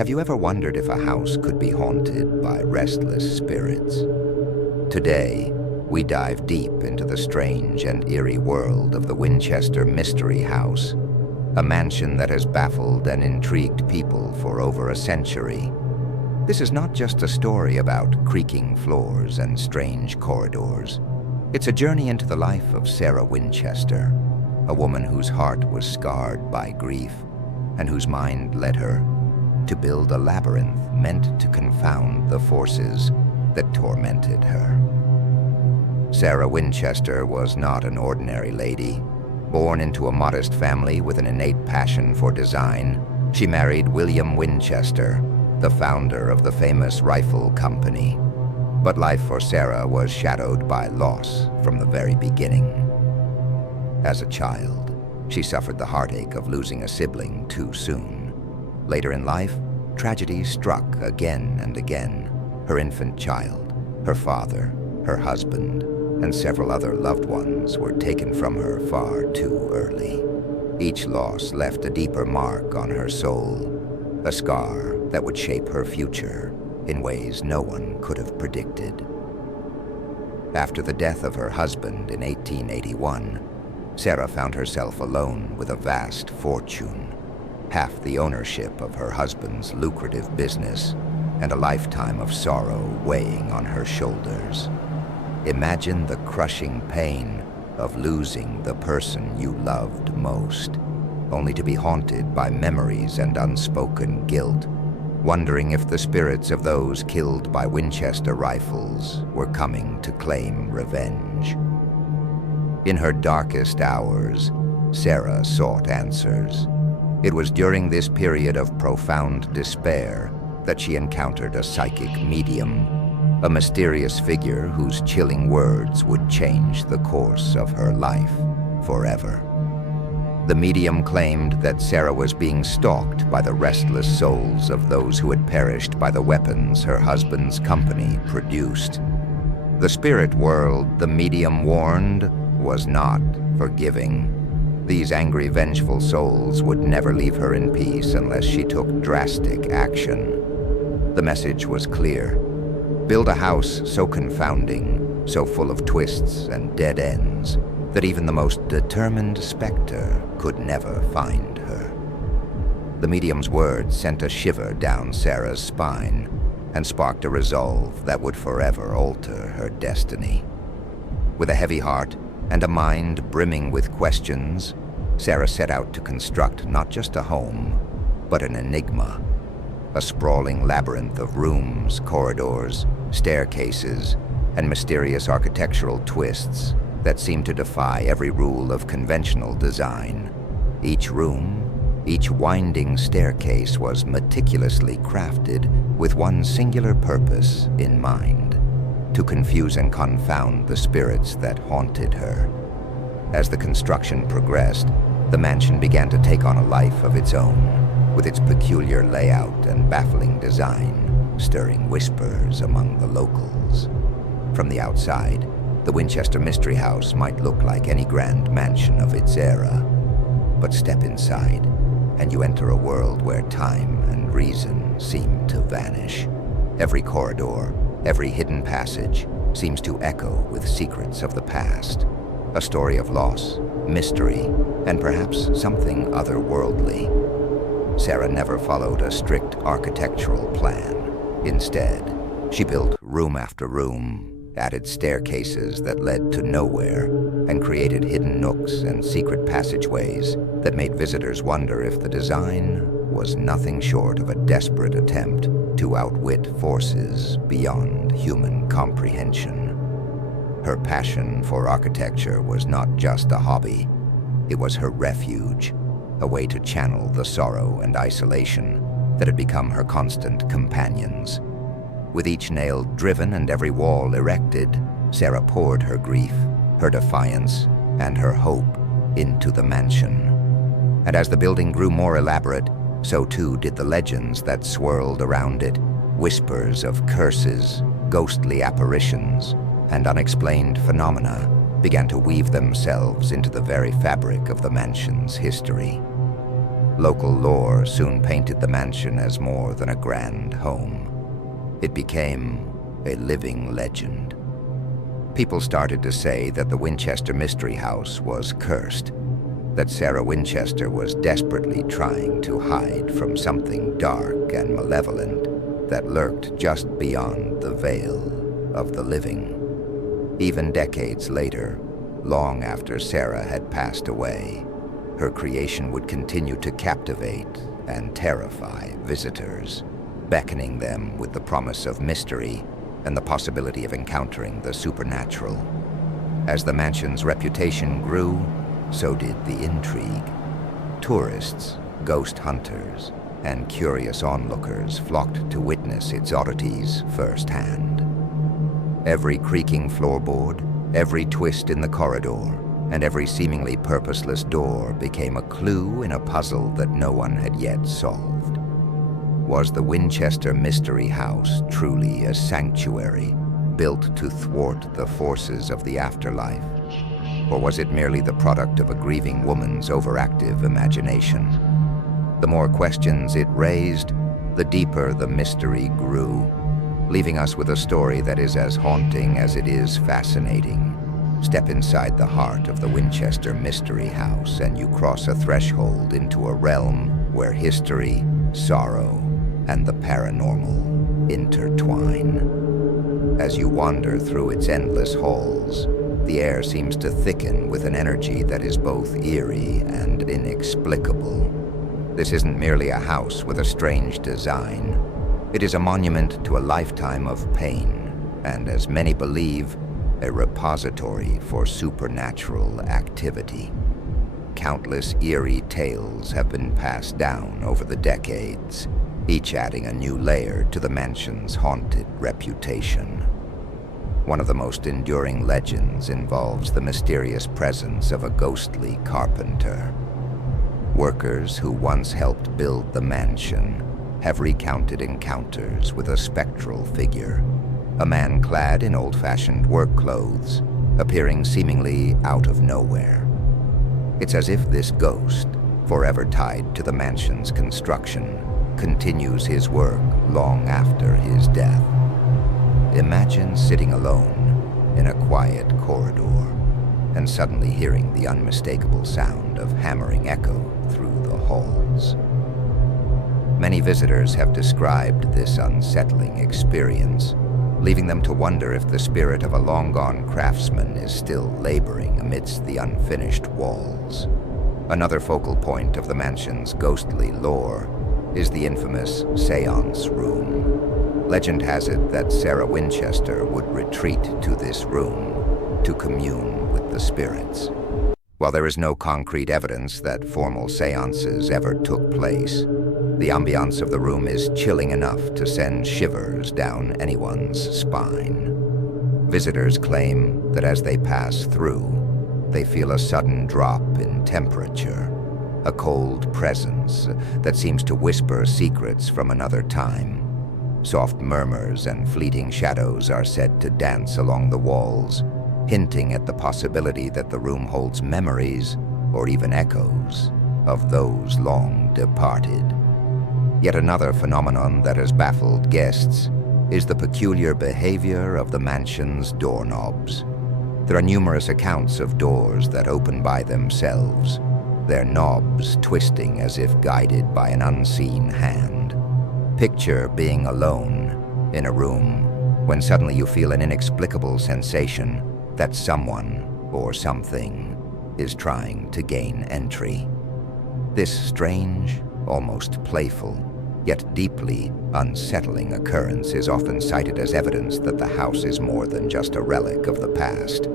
Have you ever wondered if a house could be haunted by restless spirits? Today, we dive deep into the strange and eerie world of the Winchester Mystery House, a mansion that has baffled and intrigued people for over a century. This is not just a story about creaking floors and strange corridors. It's a journey into the life of Sarah Winchester, a woman whose heart was scarred by grief and whose mind led her to build a labyrinth meant to confound the forces that tormented her. Sarah Winchester was not an ordinary lady. Born into a modest family with an innate passion for design, she married William Winchester, the founder of the famous rifle company. But life for Sarah was shadowed by loss from the very beginning. As a child, she suffered the heartache of losing a sibling too soon. Later in life, tragedy struck again and again. Her infant child, her father, her husband, and several other loved ones were taken from her far too early. Each loss left a deeper mark on her soul, a scar that would shape her future in ways no one could have predicted. After the death of her husband in 1881, Sarah found herself alone with a vast fortune, half the ownership of her husband's lucrative business, and a lifetime of sorrow weighing on her shoulders. Imagine the crushing pain of losing the person you loved most, only to be haunted by memories and unspoken guilt, wondering if the spirits of those killed by Winchester rifles were coming to claim revenge. In her darkest hours, Sarah sought answers. It was during this period of profound despair that she encountered a psychic medium, a mysterious figure whose chilling words would change the course of her life forever. The medium claimed that Sarah was being stalked by the restless souls of those who had perished by the weapons her husband's company produced. The spirit world, the medium warned, was not forgiving. These angry, vengeful souls would never leave her in peace unless she took drastic action. The message was clear. Build a house so confounding, so full of twists and dead ends, that even the most determined specter could never find her. The medium's words sent a shiver down Sarah's spine and sparked a resolve that would forever alter her destiny. With a heavy heart and a mind brimming with questions, Sarah set out to construct not just a home, but an enigma. A sprawling labyrinth of rooms, corridors, staircases, and mysterious architectural twists that seemed to defy every rule of conventional design. Each room, each winding staircase was meticulously crafted with one singular purpose in mind: to confuse and confound the spirits that haunted her. As the construction progressed, the mansion began to take on a life of its own, with its peculiar layout and baffling design stirring whispers among the locals. From the outside, the Winchester Mystery House might look like any grand mansion of its era. But step inside, and you enter a world where time and reason seem to vanish. Every corridor, every hidden passage seems to echo with secrets of the past, a story of loss, mystery, and perhaps something otherworldly. Sarah never followed a strict architectural plan. Instead, she built room after room, added staircases that led to nowhere, and created hidden nooks and secret passageways that made visitors wonder if the design was nothing short of a desperate attempt to outwit forces beyond human comprehension. Her passion for architecture was not just a hobby. It was her refuge, a way to channel the sorrow and isolation that had become her constant companions. With each nail driven and every wall erected, Sarah poured her grief, her defiance, and her hope into the mansion. And as the building grew more elaborate, so too did the legends that swirled around it, whispers of curses, ghostly apparitions, and unexplained phenomena began to weave themselves into the very fabric of the mansion's history. Local lore soon painted the mansion as more than a grand home. It became a living legend. People started to say that the Winchester Mystery House was cursed, that Sarah Winchester was desperately trying to hide from something dark and malevolent that lurked just beyond the veil of the living. Even decades later, long after Sarah had passed away, her creation would continue to captivate and terrify visitors, beckoning them with the promise of mystery and the possibility of encountering the supernatural. As the mansion's reputation grew, so did the intrigue. Tourists, ghost hunters, and curious onlookers flocked to witness its oddities firsthand. Every creaking floorboard, every twist in the corridor, and every seemingly purposeless door became a clue in a puzzle that no one had yet solved. Was the Winchester Mystery House truly a sanctuary built to thwart the forces of the afterlife? Or was it merely the product of a grieving woman's overactive imagination? The more questions it raised, the deeper the mystery grew, leaving us with a story that is as haunting as it is fascinating. Step inside the heart of the Winchester Mystery House and you cross a threshold into a realm where history, sorrow, and the paranormal intertwine. As you wander through its endless halls, the air seems to thicken with an energy that is both eerie and inexplicable. This isn't merely a house with a strange design. It is a monument to a lifetime of pain, and as many believe, a repository for supernatural activity. Countless eerie tales have been passed down over the decades, each adding a new layer to the mansion's haunted reputation. One of the most enduring legends involves the mysterious presence of a ghostly carpenter. Workers who once helped build the mansion have recounted encounters with a spectral figure, a man clad in old-fashioned work clothes, appearing seemingly out of nowhere. It's as if this ghost, forever tied to the mansion's construction, continues his work long after his death. Imagine sitting alone in a quiet corridor and suddenly hearing the unmistakable sound of hammering echo through the halls. Many visitors have described this unsettling experience, leaving them to wonder if the spirit of a long-gone craftsman is still laboring amidst the unfinished walls. Another focal point of the mansion's ghostly lore is the infamous seance room. Legend has it that Sarah Winchester would retreat to this room to commune with the spirits. While there is no concrete evidence that formal seances ever took place, the ambiance of the room is chilling enough to send shivers down anyone's spine. Visitors claim that as they pass through, they feel a sudden drop in temperature, a cold presence that seems to whisper secrets from another time. Soft murmurs and fleeting shadows are said to dance along the walls, hinting at the possibility that the room holds memories or even echoes of those long departed. Yet another phenomenon that has baffled guests is the peculiar behavior of the mansion's doorknobs. There are numerous accounts of doors that open by themselves, their knobs twisting as if guided by an unseen hand. Picture being alone in a room when suddenly you feel an inexplicable sensation that someone or something is trying to gain entry. This strange, almost playful, yet deeply unsettling occurrence is often cited as evidence that the house is more than just a relic of the past.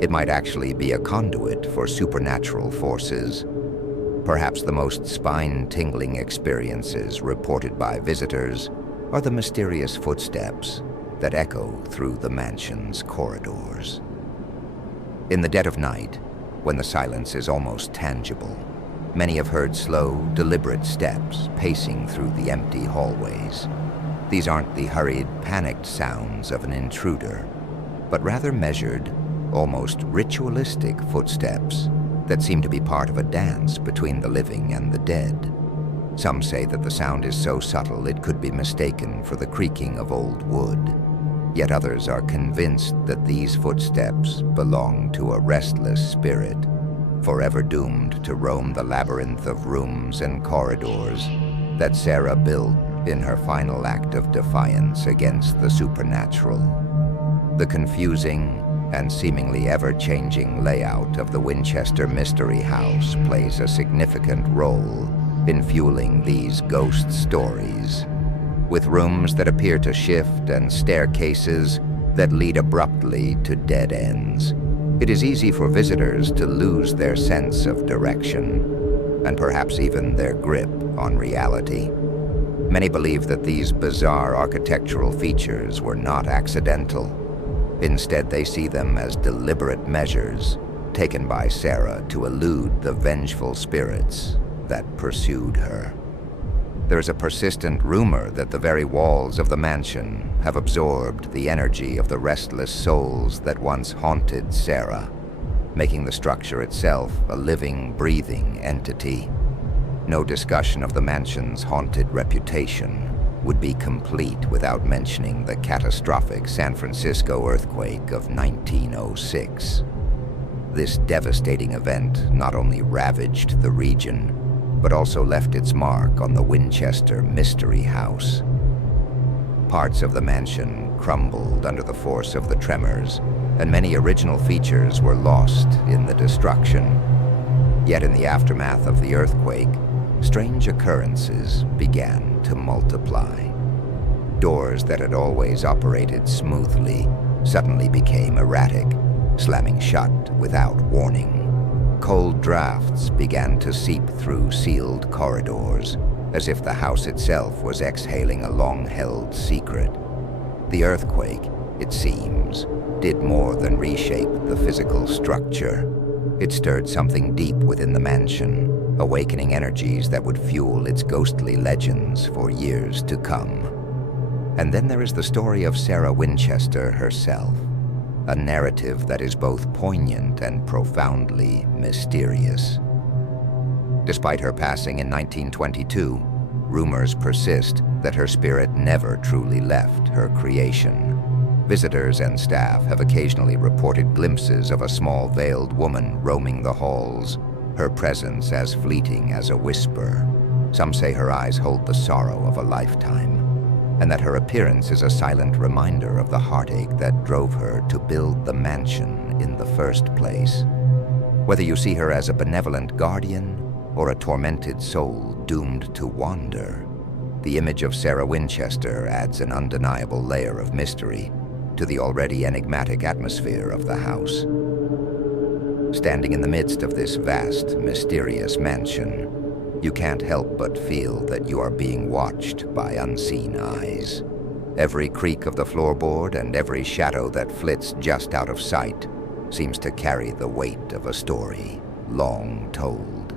It might actually be a conduit for supernatural forces. Perhaps the most spine-tingling experiences reported by visitors are the mysterious footsteps that echo through the mansion's corridors. In the dead of night, when the silence is almost tangible, many have heard slow, deliberate steps pacing through the empty hallways. These aren't the hurried, panicked sounds of an intruder, but rather measured, almost ritualistic footsteps that seem to be part of a dance between the living and the dead. Some say that the sound is so subtle it could be mistaken for the creaking of old wood. Yet others are convinced that these footsteps belong to a restless spirit, forever doomed to roam the labyrinth of rooms and corridors that Sarah built in her final act of defiance against the supernatural. The confusing and seemingly ever-changing layout of the Winchester Mystery House plays a significant role in fueling these ghost stories. With rooms that appear to shift and staircases that lead abruptly to dead ends, it is easy for visitors to lose their sense of direction, and perhaps even their grip on reality. Many believe that these bizarre architectural features were not accidental. Instead, they see them as deliberate measures taken by Sarah to elude the vengeful spirits that pursued her. There is a persistent rumor that the very walls of the mansion have absorbed the energy of the restless souls that once haunted Sarah, making the structure itself a living, breathing entity. No discussion of the mansion's haunted reputation would be complete without mentioning the catastrophic San Francisco earthquake of 1906. This devastating event not only ravaged the region, but also left its mark on the Winchester Mystery House. Parts of the mansion crumbled under the force of the tremors, and many original features were lost in the destruction. Yet in the aftermath of the earthquake, strange occurrences began to multiply. Doors that had always operated smoothly suddenly became erratic, slamming shut without warning. Cold drafts began to seep through sealed corridors, as if the house itself was exhaling a long-held secret. The earthquake, it seems, did more than reshape the physical structure. It stirred something deep within the mansion, awakening energies that would fuel its ghostly legends for years to come. And then there is the story of Sarah Winchester herself, a narrative that is both poignant and profoundly mysterious. Despite her passing in 1922, rumors persist that her spirit never truly left her creation. Visitors and staff have occasionally reported glimpses of a small veiled woman roaming the halls, her presence as fleeting as a whisper. Some say her eyes hold the sorrow of a lifetime, and that her appearance is a silent reminder of the heartache that drove her to build the mansion in the first place. Whether you see her as a benevolent guardian or a tormented soul doomed to wander, the image of Sarah Winchester adds an undeniable layer of mystery to the already enigmatic atmosphere of the house. Standing in the midst of this vast, mysterious mansion, you can't help but feel that you are being watched by unseen eyes. Every creak of the floorboard and every shadow that flits just out of sight seems to carry the weight of a story long told.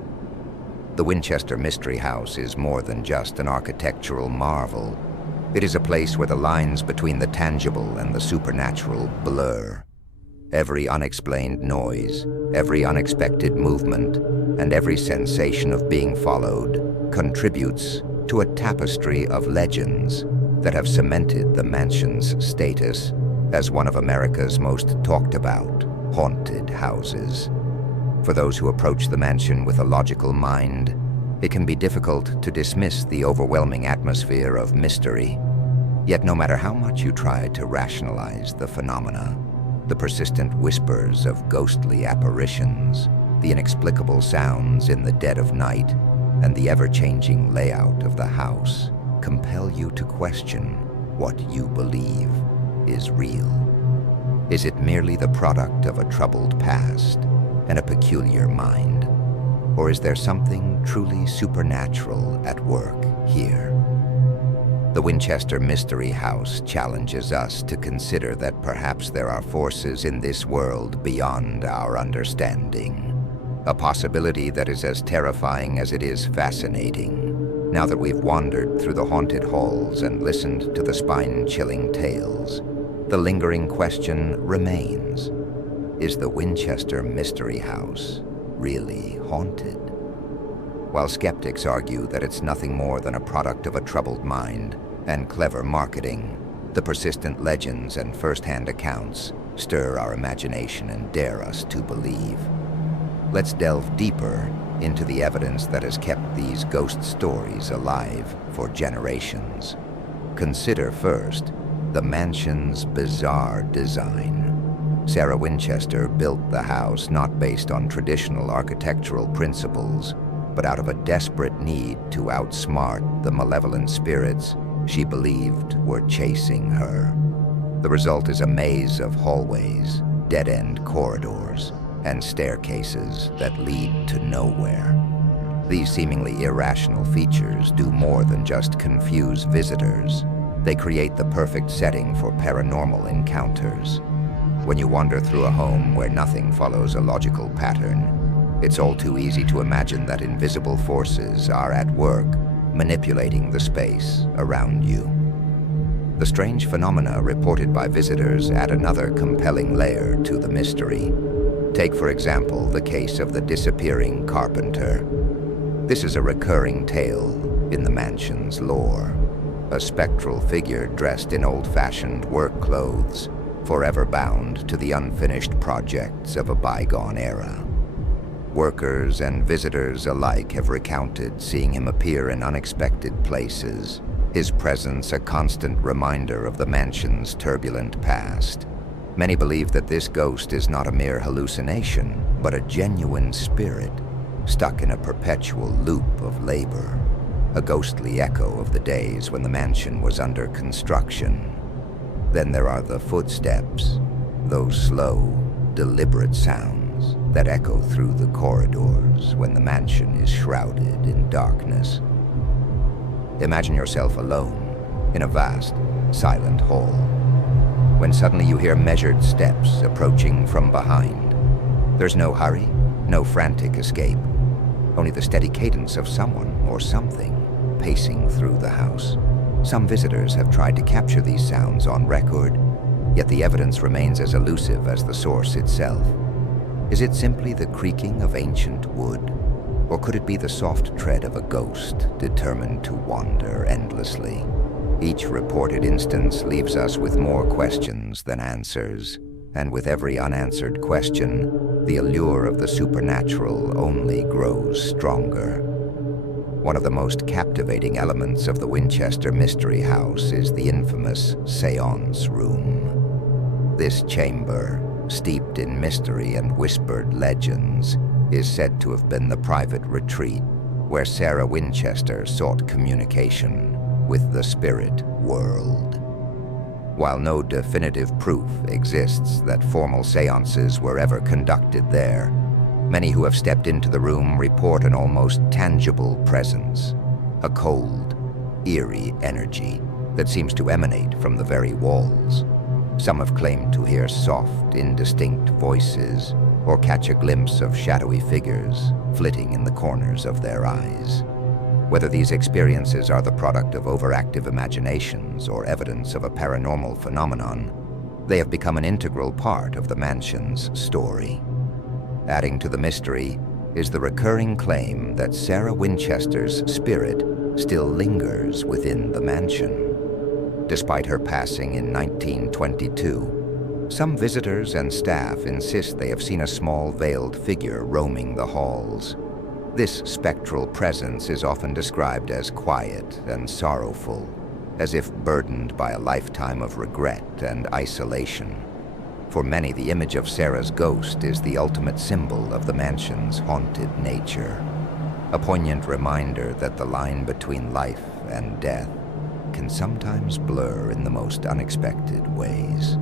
The Winchester Mystery House is more than just an architectural marvel. It is a place where the lines between the tangible and the supernatural blur. Every unexplained noise, every unexpected movement, and every sensation of being followed contributes to a tapestry of legends that have cemented the mansion's status as one of America's most talked about haunted houses. For those who approach the mansion with a logical mind, it can be difficult to dismiss the overwhelming atmosphere of mystery. Yet no matter how much you try to rationalize the phenomena, the persistent whispers of ghostly apparitions, the inexplicable sounds in the dead of night, and the ever-changing layout of the house compel you to question what you believe is real. Is it merely the product of a troubled past and a peculiar mind? Or is there something truly supernatural at work here? The Winchester Mystery House challenges us to consider that perhaps there are forces in this world beyond our understanding. A possibility that is as terrifying as it is fascinating. Now that we've wandered through the haunted halls and listened to the spine-chilling tales, the lingering question remains: is the Winchester Mystery House really haunted? while skeptics argue that it's nothing more than a product of a troubled mind and clever marketing. The persistent legends and first-hand accounts stir our imagination and dare us to believe. Let's delve deeper into the evidence that has kept these ghost stories alive for generations. Consider first the mansion's bizarre design. Sarah Winchester built the house not based on traditional architectural principles, but out of a desperate need to outsmart the malevolent spirits she believed were chasing her. The result is a maze of hallways, dead-end corridors, and staircases that lead to nowhere. These seemingly irrational features do more than just confuse visitors. They create the perfect setting for paranormal encounters. When you wander through a home where nothing follows a logical pattern, it's all too easy to imagine that invisible forces are at work, manipulating the space around you. The strange phenomena reported by visitors add another compelling layer to the mystery. Take, for example, the case of the disappearing carpenter. This is a recurring tale in the mansion's lore. A spectral figure dressed in old-fashioned work clothes, forever bound to the unfinished projects of a bygone era. Workers and visitors alike have recounted seeing him appear in unexpected places, his presence a constant reminder of the mansion's turbulent past. Many believe that this ghost is not a mere hallucination, but a genuine spirit, stuck in a perpetual loop of labor, a ghostly echo of the days when the mansion was under construction. Then there are the footsteps, those slow, deliberate sounds that echo through the corridors when the mansion is shrouded in darkness. Imagine yourself alone in a vast, silent hall, when suddenly you hear measured steps approaching from behind. There's no hurry, no frantic escape, only the steady cadence of someone or something pacing through the house. Some visitors have tried to capture these sounds on record, yet the evidence remains as elusive as the source itself. Is it simply the creaking of ancient wood, or could it be the soft tread of a ghost determined to wander endlessly? Each reported instance leaves us with more questions than answers, and with every unanswered question, the allure of the supernatural only grows stronger. One of the most captivating elements of the Winchester Mystery House is the infamous Seance Room. This chamber, steeped in mystery and whispered legends, is said to have been the private retreat where Sarah Winchester sought communication with the spirit world. While no definitive proof exists that formal seances were ever conducted there, many who have stepped into the room report an almost tangible presence, a cold, eerie energy that seems to emanate from the very walls. Some have claimed to hear soft, indistinct voices or catch a glimpse of shadowy figures flitting in the corners of their eyes. Whether these experiences are the product of overactive imaginations or evidence of a paranormal phenomenon, they have become an integral part of the mansion's story. Adding to the mystery is the recurring claim that Sarah Winchester's spirit still lingers within the mansion. Despite her passing in 1922, some visitors and staff insist they have seen a small veiled figure roaming the halls. This spectral presence is often described as quiet and sorrowful, as if burdened by a lifetime of regret and isolation. For many, the image of Sarah's ghost is the ultimate symbol of the mansion's haunted nature, a poignant reminder that the line between life and death can sometimes blur in the most unexpected ways.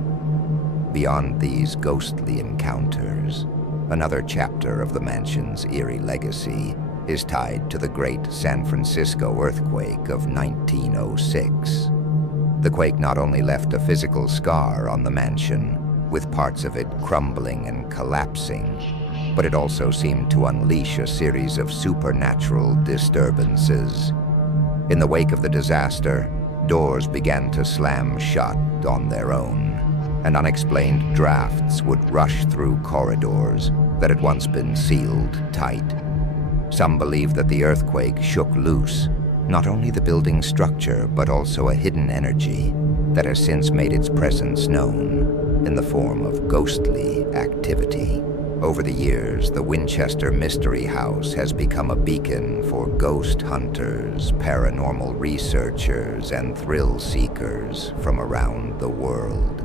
Beyond these ghostly encounters, another chapter of the mansion's eerie legacy is tied to the great San Francisco earthquake of 1906. The quake not only left a physical scar on the mansion, with parts of it crumbling and collapsing, but it also seemed to unleash a series of supernatural disturbances. In the wake of the disaster, doors began to slam shut on their own, and unexplained drafts would rush through corridors that had once been sealed tight. Some believe that the earthquake shook loose not only the building's structure, but also a hidden energy that has since made its presence known in the form of ghostly activity. Over the years, the Winchester Mystery House has become a beacon for ghost hunters, paranormal researchers, and thrill seekers from around the world.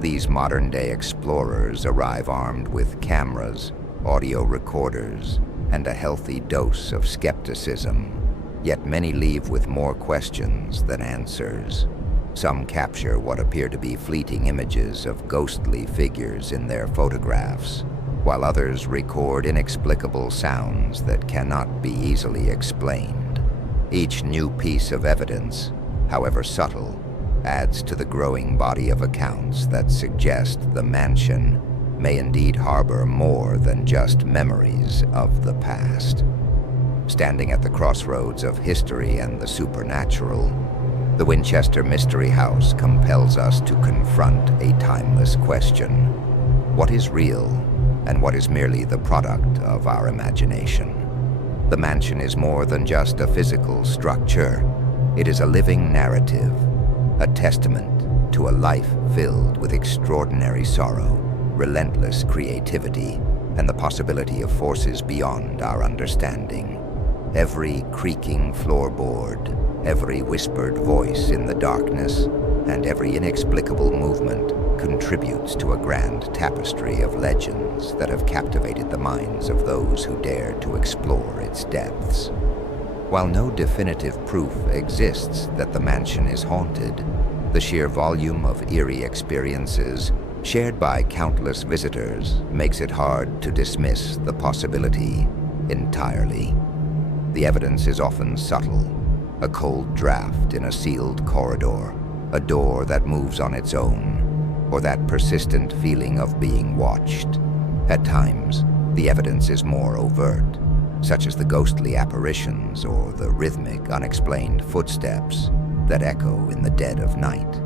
These modern-day explorers arrive armed with cameras, audio recorders, and a healthy dose of skepticism. Yet many leave with more questions than answers. Some capture what appear to be fleeting images of ghostly figures in their photographs, while others record inexplicable sounds that cannot be easily explained. Each new piece of evidence, however subtle, adds to the growing body of accounts that suggest the mansion may indeed harbor more than just memories of the past. Standing at the crossroads of history and the supernatural, the Winchester Mystery House compels us to confront a timeless question. What is real, and what is merely the product of our imagination? The mansion is more than just a physical structure. It is a living narrative, a testament to a life filled with extraordinary sorrow, relentless creativity, and the possibility of forces beyond our understanding. Every creaking floorboard, every whispered voice in the darkness, and every inexplicable movement contributes to a grand tapestry of legends that have captivated the minds of those who dare to explore its depths. While no definitive proof exists that the mansion is haunted, the sheer volume of eerie experiences shared by countless visitors makes it hard to dismiss the possibility entirely. The evidence is often subtle: a cold draft in a sealed corridor, a door that moves on its own, or that persistent feeling of being watched. At times, the evidence is more overt, such as the ghostly apparitions or the rhythmic, unexplained footsteps that echo in the dead of night.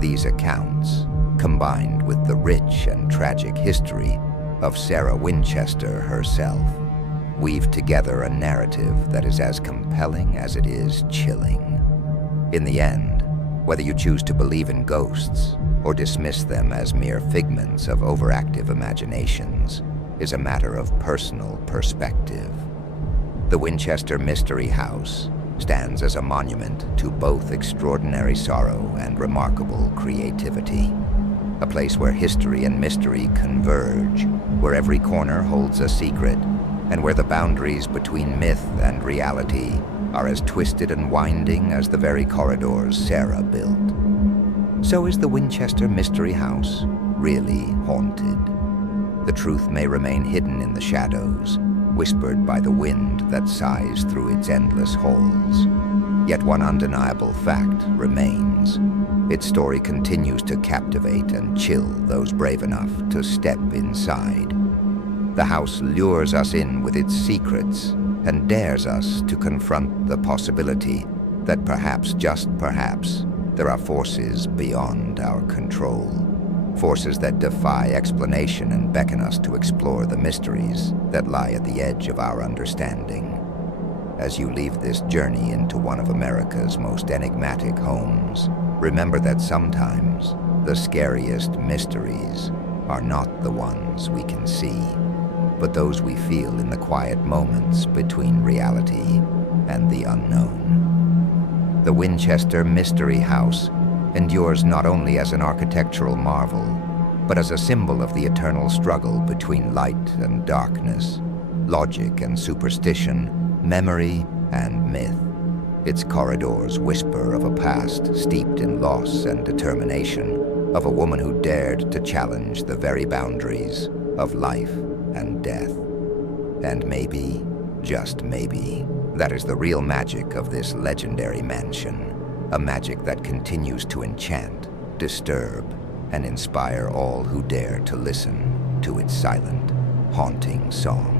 These accounts, combined with the rich and tragic history of Sarah Winchester herself, weave together a narrative that is as compelling as it is chilling. In the end, whether you choose to believe in ghosts or dismiss them as mere figments of overactive imaginations is a matter of personal perspective. The Winchester Mystery House stands as a monument to both extraordinary sorrow and remarkable creativity. A place where history and mystery converge, where every corner holds a secret, and where the boundaries between myth and reality are as twisted and winding as the very corridors Sarah built. So is the Winchester Mystery House really haunted? The truth may remain hidden in the shadows, whispered by the wind that sighs through its endless halls. Yet one undeniable fact remains. Its story continues to captivate and chill those brave enough to step inside. The house lures us in with its secrets and dares us to confront the possibility that perhaps, just perhaps, there are forces beyond our control. Forces that defy explanation and beckon us to explore the mysteries that lie at the edge of our understanding. As you leave this journey into one of America's most enigmatic homes, remember that sometimes the scariest mysteries are not the ones we can see, but those we feel in the quiet moments between reality and the unknown. The Winchester Mystery House endures not only as an architectural marvel, but as a symbol of the eternal struggle between light and darkness, logic and superstition, memory and myth. Its corridors whisper of a past steeped in loss and determination, of a woman who dared to challenge the very boundaries of life and death. And maybe, just maybe, that is the real magic of this legendary mansion, a magic that continues to enchant, disturb, and inspire all who dare to listen to its silent, haunting song.